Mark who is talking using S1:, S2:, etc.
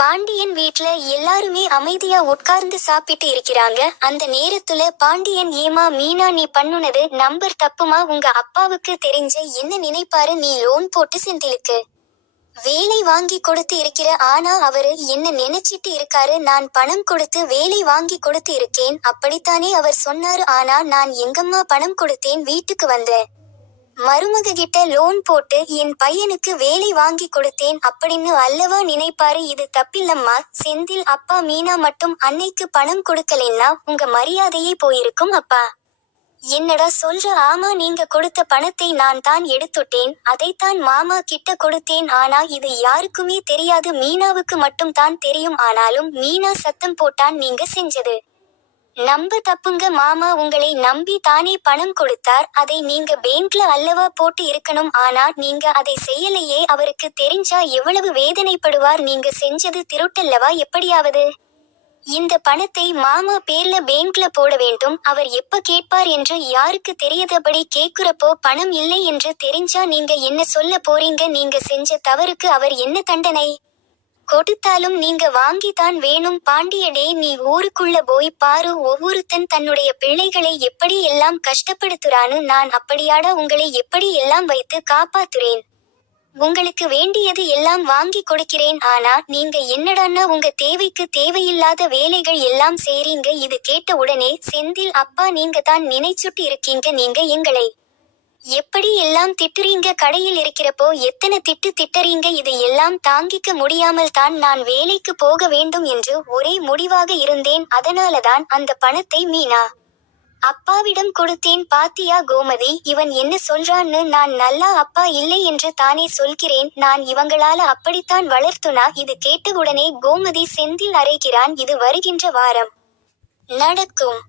S1: பாண்டியன் வீட்ல எல்லாருமே அமைதியா உட்கார்ந்து சாப்பிட்டு இருக்கிறாங்க. அந்த நேரத்துல பாண்டியன் ஏமா மீனா நீ பண்ணுனது நம்பர் தப்புமா? உங்க அப்பாவுக்கு தெரிஞ்ச என்ன நினைப்பாரு? நீ லோன் போட்டு செந்திலுக்கு. வேலை வாங்கி கொடுத்து இருக்கிற ஆனா அவரு என்ன நினைச்சிட்டு இருக்காரு? நான் பணம் கொடுத்து வேலை வாங்கி கொடுத்து இருக்கேன். அப்படித்தானே அவர் சொன்னாரு. ஆனா நான் எங்கம்மா பணம் கொடுத்தேன்? வீட்டுக்கு வந்தேன். மருமக கிட்ட லோன் போட்டு என் பையனுக்கு வேலை வாங்கி கொடுத்தேன் அப்படின்னு அல்லவா நினைப்பாரு? இது தப்பில்லம்மா. செந்தில் அப்பா மீனா மட்டும் அன்னைக்கு பணம் கொடுக்கலன்னா உங்க மரியாதையே போயிருக்கும் அப்பா. என்னடா சொல்ற? ஆமா நீங்க கொடுத்த பணத்தை நான் தான் எடுத்துட்டேன். அதைத்தான் மாமா கிட்ட கொடுத்தேன். ஆனா இது யாருக்குமே தெரியாது. மீனாவுக்கு மட்டும் தான் தெரியும். ஆனாலும் மீனா சத்தம் போட்டான் நீங்க செஞ்சது. நம்ப தப்புங்க மாமா உங்களை நம்பி தானே பணம் கொடுத்தார். அதை நீங்க பேங்க்ல அல்லவா போட்டு இருக்கணும். ஆனா நீங்க அதை செய்யலையே. அவருக்கு தெரிஞ்சா எவ்வளவு வேதனைப்படுவார். நீங்க செஞ்சது திருட்டல்லவா? எப்படியாவது? இந்த பணத்தை மாமா பேர்ல பேங்க்ல போட வேண்டும். அவர் எப்ப கேட்பார் என்று யாருக்கு தெரியாதபடி கேக்குறப்போ பணம் இல்லை என்று தெரிஞ்சா நீங்க என்ன சொல்ல போறீங்க? நீங்க செஞ்ச தவறுக்கு அவர் என்ன தண்டனை? கொடுத்தாலும் நீங்க வாங்கித்தான் வேணும். பாண்டியடே நீ ஊருக்குள்ள போய் பாரு. ஒவ்வொருத்தன் தன்னுடைய பிள்ளைகளை எப்படி எல்லாம் கஷ்டப்படுத்துறான்னு நான் அப்படியாட உங்களை எப்படி எல்லாம் வைத்து காப்பாத்துறேன். உங்களுக்கு வேண்டியது எல்லாம் வாங்கி கொடுக்கிறேன். ஆனா நீங்க என்னடான்னா உங்க தேவைக்கு தேவையில்லாத வேலைகள் எல்லாம் செய்றீங்க இது கேட்ட உடனே செந்தில் அப்பா நீங்க தான் நினைச்சுட்டு இருக்கீங்க. நீங்க எங்களை எப்படி எல்லாம் திட்டுறீங்க? கடையில் இருக்கிறப்போ எத்தனை திட்டு திட்டறீங்க? இது எல்லாம் தாங்கிக்க முடியாமல் தான் நான் வேலைக்கு போக வேண்டும் என்று ஒரே முடிவாக இருந்தேன். அதனாலதான் அந்த பணத்தை மீனா. அப்பாவிடம் கொடுத்தேன். பாத்தியா கோமதி? இவன் என்ன சொல்றான்னு நான் நல்லா அப்பா இல்லை என்று தானே சொல்கிறேன். நான் இவங்களால அப்படித்தான் வளர்த்துனா? இது கேட்டவுடனே கோமதி செந்தில் அரைகிறான் இது வருகின்ற வாரம். நடக்கும்.